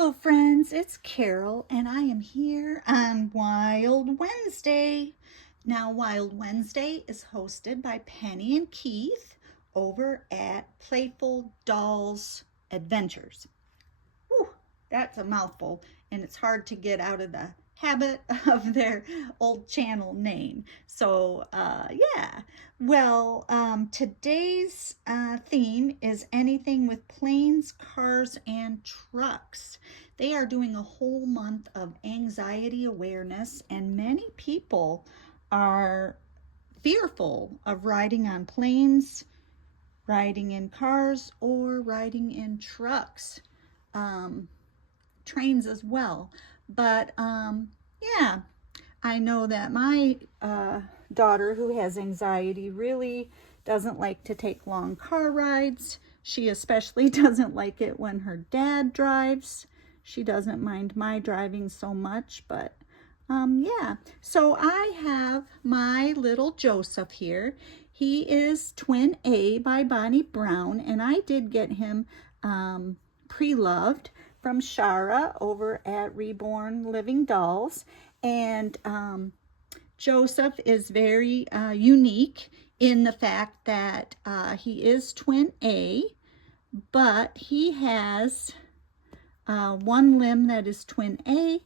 Hello friends, it's Carol and I am here on Wild Wednesday. Now Wild Wednesday is hosted by Penny and Keith over at Playful Dolls Adventures. Whew, that's a mouthful and it's hard to get out of the habit of their old channel name. So yeah, well today's theme is anything with planes, cars, and trucks. They are doing a whole month of anxiety awareness and many people are fearful of riding on planes, riding in cars, or riding in trucks. Trains as well. But yeah, I know that my daughter, who has anxiety, really doesn't like to take long car rides. She especially doesn't like it when her dad drives. She doesn't mind my driving so much, but yeah. So I have my little Joseph here. He is Twin A by Bonnie Brown, and I did get him pre-loved from Shara over at Reborn Living Dolls. And Joseph is very unique in the fact that he is Twin A, but he has one limb that is Twin A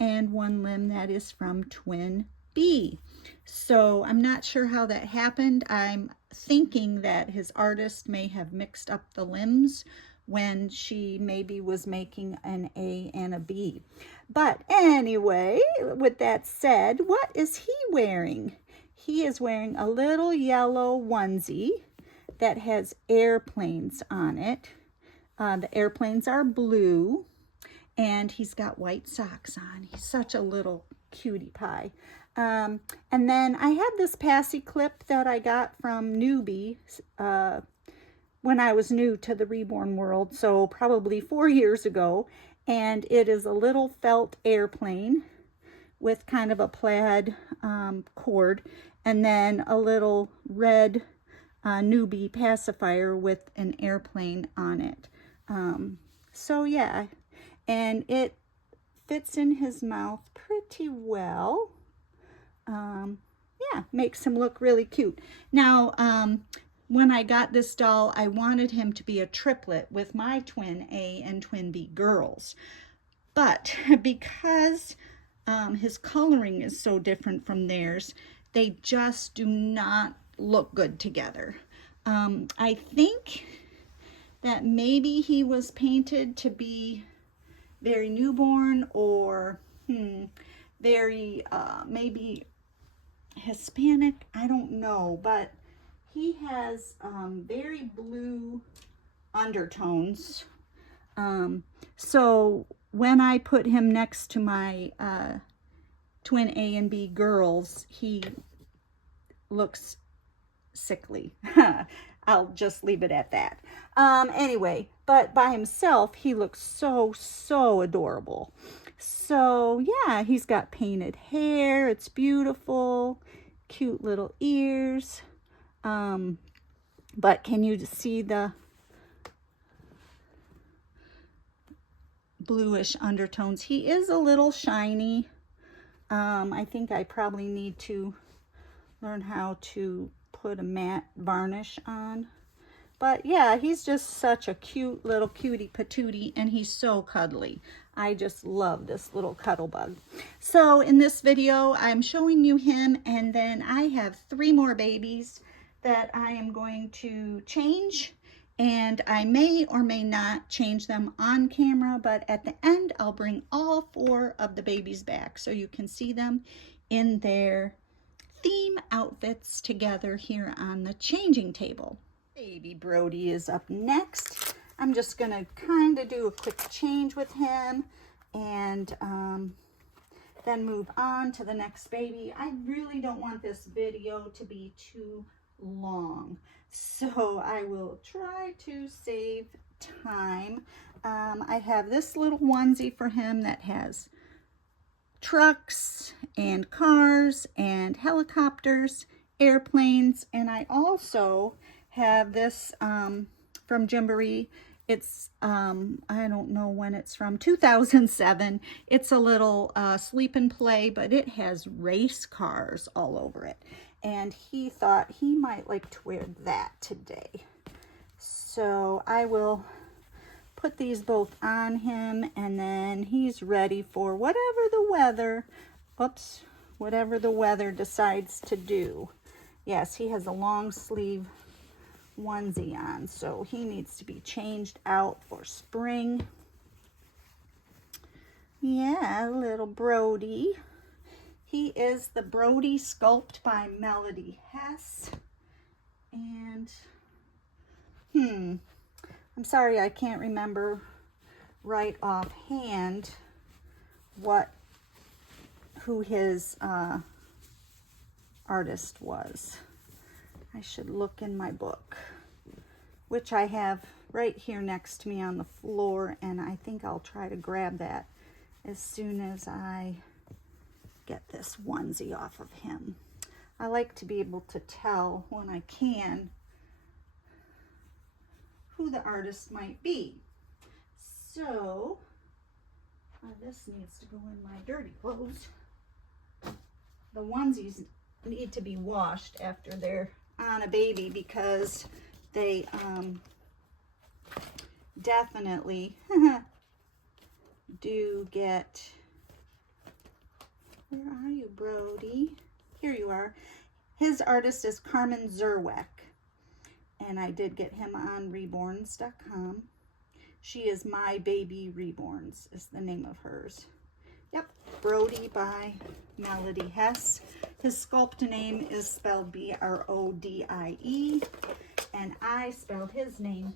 and one limb that is from Twin B. So I'm not sure how that happened. I'm thinking that his artist may have mixed up the limbs when she maybe was making an A and a B. But anyway, with that said, what is he wearing? He is wearing a little yellow onesie that has airplanes on it. The airplanes are blue, and he's got white socks on. He's such a little cutie pie. And then I have this passy clip that I got from Newbie when I was new to the Reborn world, so probably 4 years ago, and it is a little felt airplane with kind of a plaid cord, and then a little red Newbie pacifier with an airplane on it. So yeah, and it fits in his mouth pretty well. Yeah, makes him look really cute. Now, when I got this doll, I wanted him to be a triplet with my Twin A and Twin B girls. But because his coloring is so different from theirs, they just do not look good together. I think that maybe he was painted to be very newborn or very maybe Hispanic. I don't know, but he has very blue undertones. So when I put him next to my Twin A and B girls, he looks sickly. I'll just leave it at that. Anyway, but by himself, he looks so adorable. So yeah, he's got painted hair. It's beautiful. Cute little ears. But can you see the bluish undertones? He is a little shiny. I think I probably need to learn how to put a matte varnish on. But yeah, he's just such a cute little cutie patootie, and he's so cuddly. I just love this little cuddle bug. So in this video, I'm showing you him, and then I have 3 more babies that I am going to change, and I may or may not change them on camera, but at the end, I'll bring all 4 of the babies back so you can see them in their theme outfits together here on the changing table. Baby Brody is up next. I'm just gonna kind of do a quick change with him and then move on to the next baby. I really don't want this video to be too long, so I will try to save time. I have this little onesie for him that has trucks and cars and helicopters, airplanes, and I also have this from Gymboree It's, I don't know when it's from, 2007. It's a little sleep and play, but it has race cars all over it. And he thought he might like to wear that today. So I will put these both on him, and then he's ready for whatever the weather, whatever the weather decides to do. Yes, he has a long sleeve onesie on, so he needs to be changed out for spring. Yeah, little Brody. He is the Brody Sculpt by Melody Hess. And, I'm sorry I can't remember right offhand who his artist was. I should look in my book, which I have right here next to me on the floor, and I think I'll try to grab that as soon as I get this onesie off of him. I like to be able to tell when I can who the artist might be. So, this needs to go in my dirty clothes. The onesies need to be washed after they're on a baby, because they definitely do get, where are you, Brody? Here you are. His artist is Carmen Zerweck, and I did get him on reborns.com. She is My Baby Reborns is the name of hers. Yep, Brody by Melody Hess. His sculpt name is spelled B-R-O-D-I-E, and I spell his name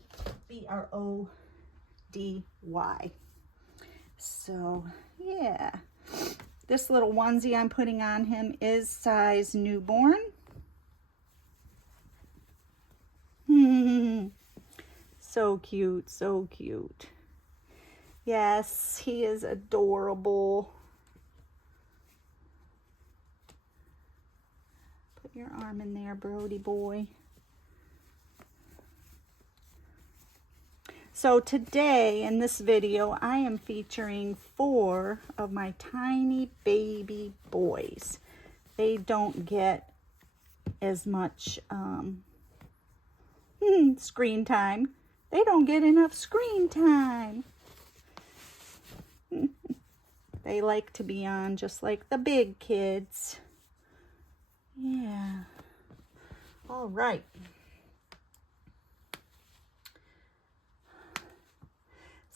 B-R-O-D-Y. So, yeah. This little onesie I'm putting on him is size newborn. So cute, so cute. Yes, he is adorable. Put your arm in there, Brody boy. So today in this video, I am featuring 4 of my tiny baby boys. They don't get as much screen time. They don't get enough screen time. They like to be on just like the big kids. Yeah. All right.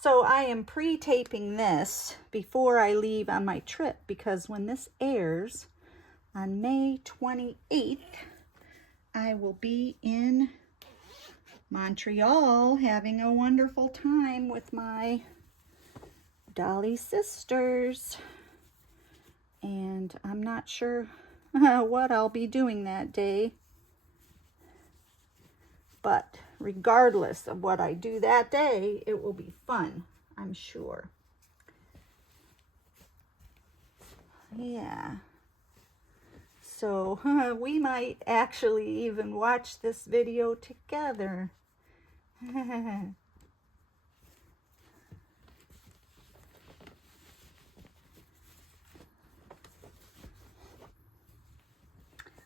So I am pre-taping this before I leave on my trip, because when this airs on May 28th, I will be in Montreal having a wonderful time with my Dolly sisters. And I'm not sure what I'll be doing that day. But regardless of what I do that day, it will be fun, I'm sure. Yeah. So we might actually even watch this video together.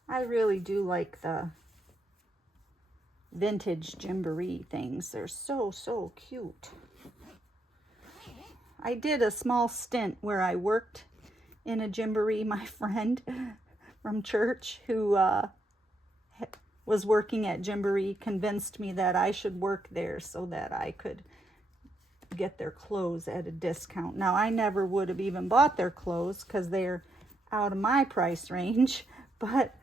I really do like the vintage Gymboree things. They're so, so cute. I did a small stint where I worked in a Gymboree. My friend from church who was working at Gymboree convinced me that I should work there so that I could get their clothes at a discount. Now, I never would have even bought their clothes because they're out of my price range, but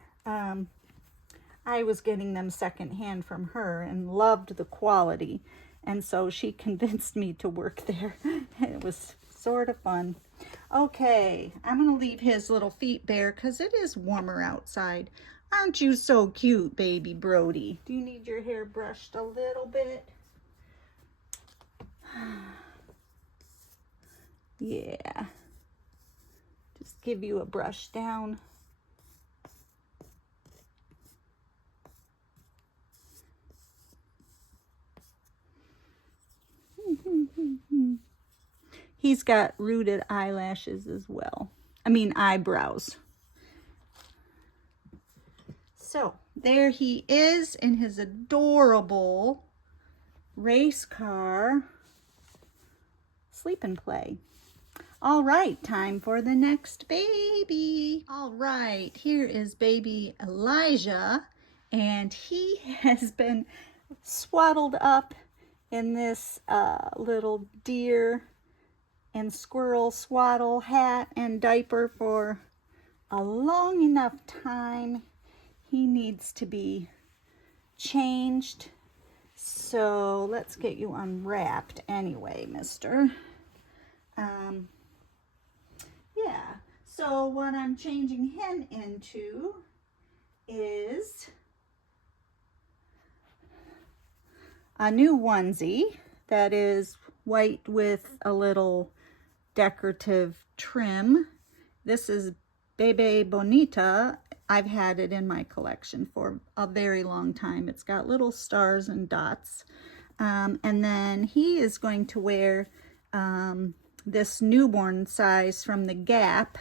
I was getting them secondhand from her and loved the quality. And so she convinced me to work there. It was sort of fun. Okay, I'm going to leave his little feet bare because it is warmer outside. Aren't you so cute, baby Brody? Do you need your hair brushed a little bit? Yeah. Just give you a brush down. he's got rooted eyelashes as well. I mean, eyebrows. So there he is in his adorable race car sleep and play. All right, time for the next baby. All right, here is baby Elijah, and he has been swaddled up in this little deer and squirrel swaddle hat and diaper for a long enough time. He needs to be changed. So let's get you unwrapped anyway, mister. Yeah, so what I'm changing him into is a new onesie that is white with a little decorative trim. This is Bebe Bonita. I've had it in my collection for a very long time. It's got little stars and dots. And then he is going to wear this newborn size from the Gap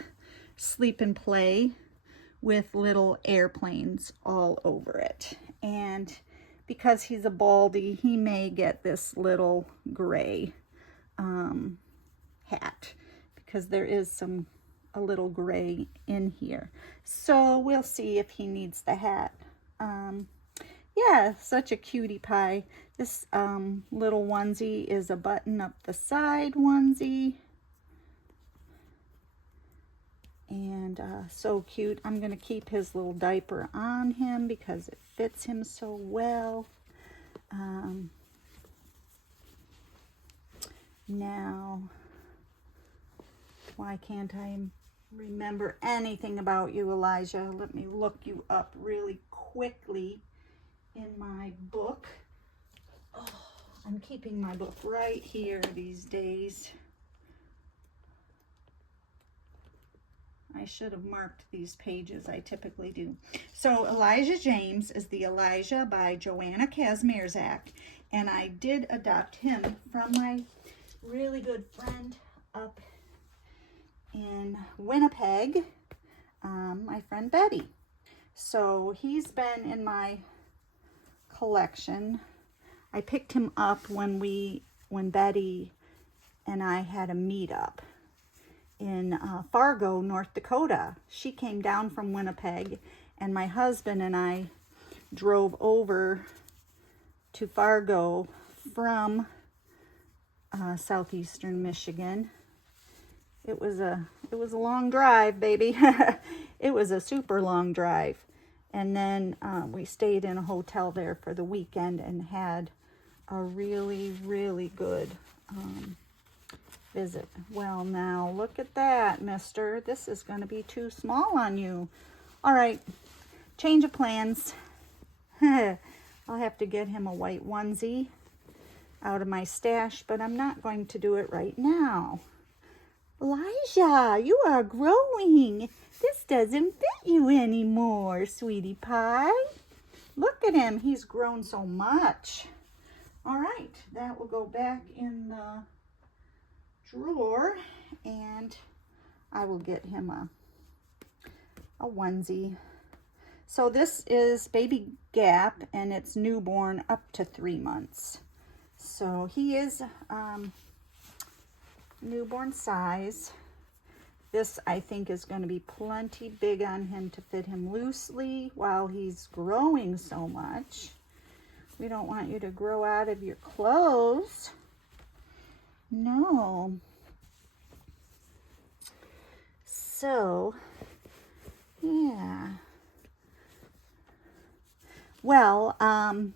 sleep and play with little airplanes all over it. And because he's a baldy, he may get this little gray hat because there is a little gray in here. So we'll see if he needs the hat. Yeah, such a cutie pie. This little onesie is a button up the side onesie. And so cute. I'm going to keep his little diaper on him because it fits him so well. Now, why can't I remember anything about you, Elijah? Let me look you up really quickly in my book. Oh, I'm keeping my book right here these days. I should have marked these pages. I typically do. So Elijah James is the Elijah by Joanna Kazmierzak, and I did adopt him from my really good friend up in Winnipeg, my friend Betty. So he's been in my collection. I picked him up when Betty and I had a meetup in Fargo, North Dakota. She came down from Winnipeg, and my husband and I drove over to Fargo from southeastern Michigan. It was a long drive, baby. It was a super long drive. And then we stayed in a hotel there for the weekend and had a really, really good visit. Well, now look at that, mister. This is going to be too small on you. All right, change of plans. I'll have to get him a white onesie out of my stash, but I'm not going to do it right now. Elijah, you are growing. This doesn't fit you anymore, sweetie pie. Look at him. He's grown so much. All right, that will go back in the drawer, and I will get him a onesie. So this is Baby Gap, and it's newborn up to 3 months. So he is newborn size. This, I think, is going to be plenty big on him to fit him loosely while he's growing so much. We don't want you to grow out of your clothes. No. So, yeah. Well, on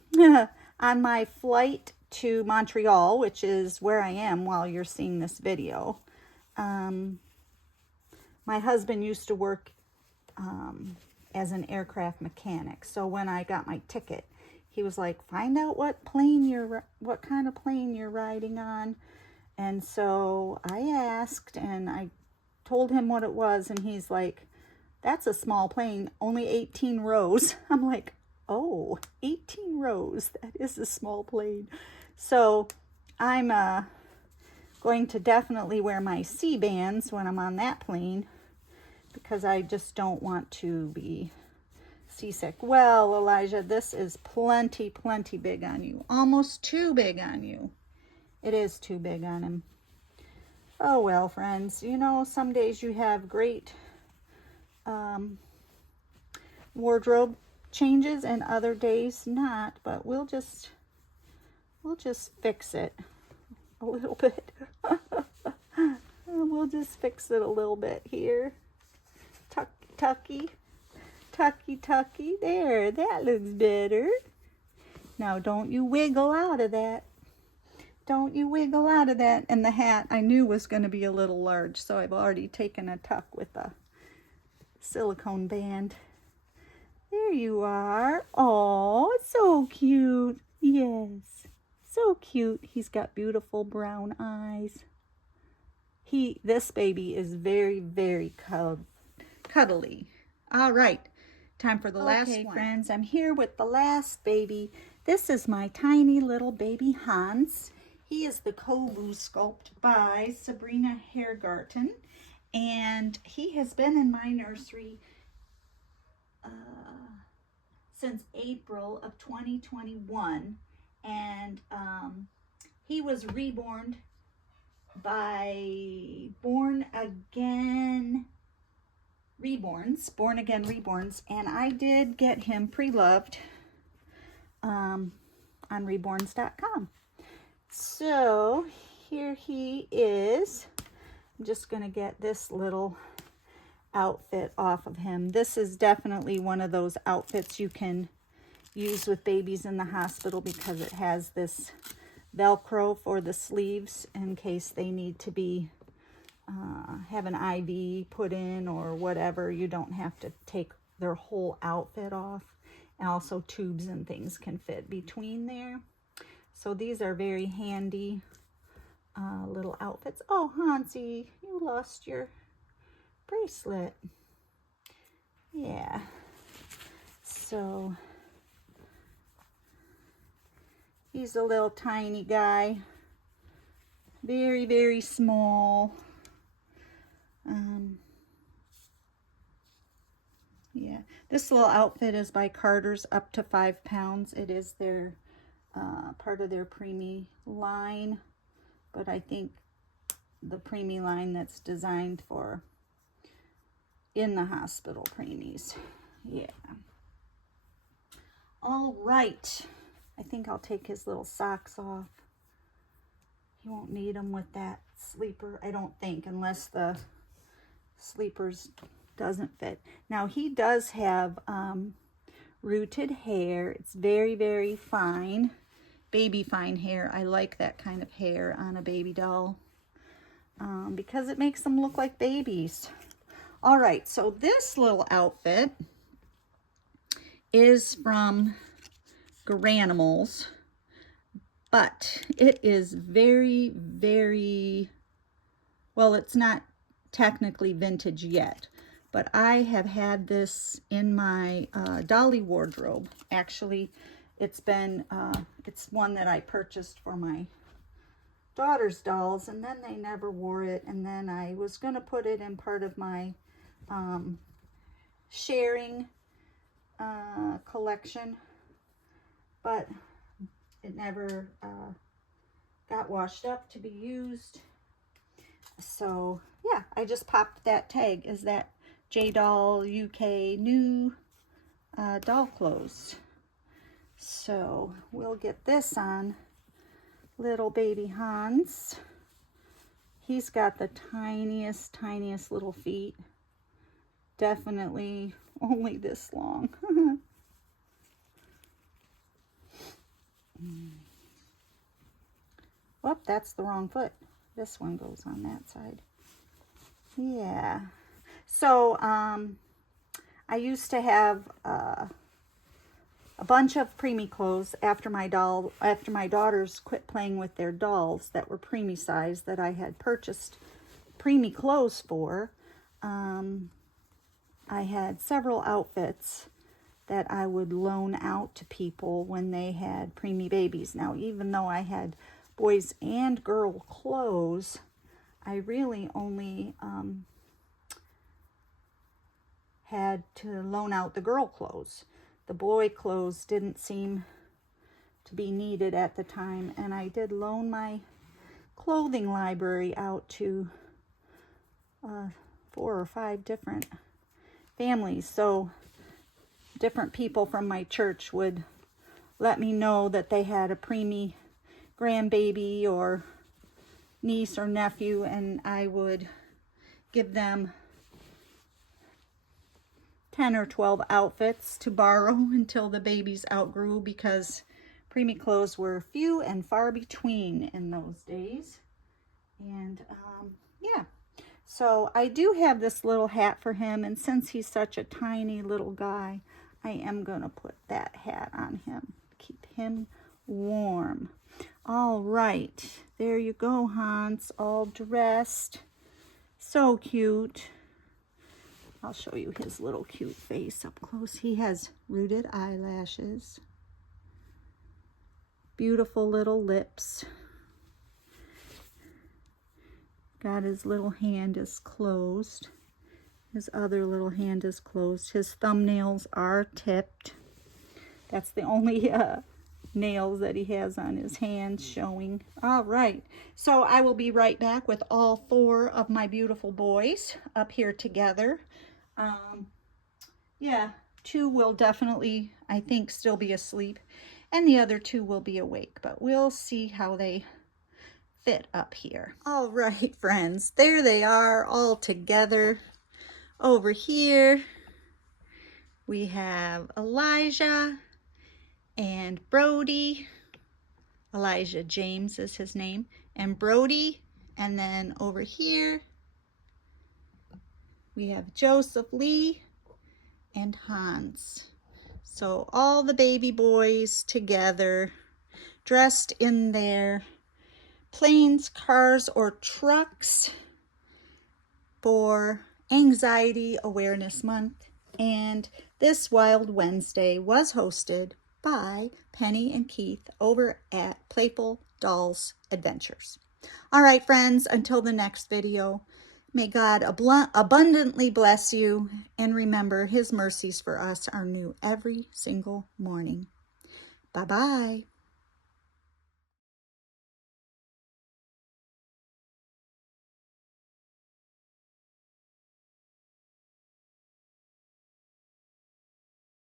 my flight to Montreal, which is where I am while you're seeing this video, my husband used to work as an aircraft mechanic. So when I got my ticket, he was like, find out what kind of plane you're riding on. And so I asked, and I told him what it was, and he's like, that's a small plane, only 18 rows. I'm like, oh, 18 rows, that is a small plane. So I'm going to definitely wear my C-bands when I'm on that plane because I just don't want to be seasick. Well, Elijah, this is plenty big on you. Almost too big on you. It is too big on him. Oh, well, friends, you know, some days you have great wardrobe changes and other days not, but we'll just fix it a little bit. We'll just fix it a little bit here. Tucky. There, that looks better. Now, don't you wiggle out of that. Don't you wiggle out of that. And the hat I knew was going to be a little large, so I've already taken a tuck with a silicone band. There you are. Oh, so cute. Yes, so cute. He's got beautiful brown eyes. This baby is very cuddly. All right, time for the last one. Okay, friends, I'm here with the last baby. This is my tiny little baby Hans. He is the Kobu sculpt by Sabrina Hairgarten, and he has been in my nursery since April of 2021, and he was reborn by Born Again Reborns, and I did get him pre-loved on reborns.com. So here he is. I'm just going to get this little outfit off of him. This is definitely one of those outfits you can use with babies in the hospital because it has this Velcro for the sleeves in case they need to be have an IV put in or whatever. You don't have to take their whole outfit off. And also tubes and things can fit between there. So these are very handy little outfits. Oh, Hansie, you lost your bracelet. Yeah. So he's a little tiny guy. Very small. Yeah, this little outfit is by Carter's, up to 5 pounds. It is their part of their preemie line, but I think the preemie line that's designed for in the hospital preemies. Yeah. All right. I think I'll take his little socks off. He won't need them with that sleeper, I don't think, unless the sleepers doesn't fit. Now, he does have rooted hair. It's very fine, baby fine hair. I like that kind of hair on a baby doll because it makes them look like babies. All right, so this little outfit is from Garanimals, but it is very well, it's not technically vintage yet, but I have had this in my dolly wardrobe. Actually, it's one that I purchased for my daughter's dolls, and then they never wore it, and then I was going to put it in part of my sharing collection, but it never got washed up to be used. So yeah, I just popped that tag as that J-Doll UK new doll clothes. So we'll get this on little baby Hans. He's got the tiniest little feet. Definitely only this long. Whoop, that's the wrong foot. This one goes on that side. Yeah. So, I used to have a bunch of preemie clothes after my daughters quit playing with their dolls that were preemie size that I had purchased preemie clothes for. I had several outfits that I would loan out to people when they had preemie babies. Now, even though I had boys and girl clothes, I really only had to loan out the girl clothes. The boy clothes didn't seem to be needed at the time, and I did loan my clothing library out to 4 or 5 different families. So different people from my church would let me know that they had a preemie grandbaby or niece or nephew, and I would give them 10 or 12 outfits to borrow until the babies outgrew, because preemie clothes were few and far between in those days. And yeah, so I do have this little hat for him, and since he's such a tiny little guy, I am going to put that hat on him. Keep him warm. All right, there you go, Hans, all dressed. So cute. I'll show you his little cute face up close. He has rooted eyelashes. Beautiful little lips. Got his little hand is closed. His other little hand is closed. His thumbnails are tipped. That's the only nails that he has on his hands showing. All right, so I will be right back with all 4 of my beautiful boys up here together. Yeah, 2 will definitely, I think, still be asleep, and the other 2 will be awake, but we'll see how they fit up here. All right, friends, there they are all together. Over here we have Elijah and Brody. Elijah James is his name, and Brody. And then over here we have Joseph Lee and Hans. So all the baby boys together, dressed in their planes, cars, or trucks for Anxiety Awareness Month. And this Wild Wednesday was hosted by Penny and Keith over at Playful Dolls Adventures. All right, friends, until the next video, may God abundantly bless you, and remember, his mercies for us are new every single morning. Bye-bye.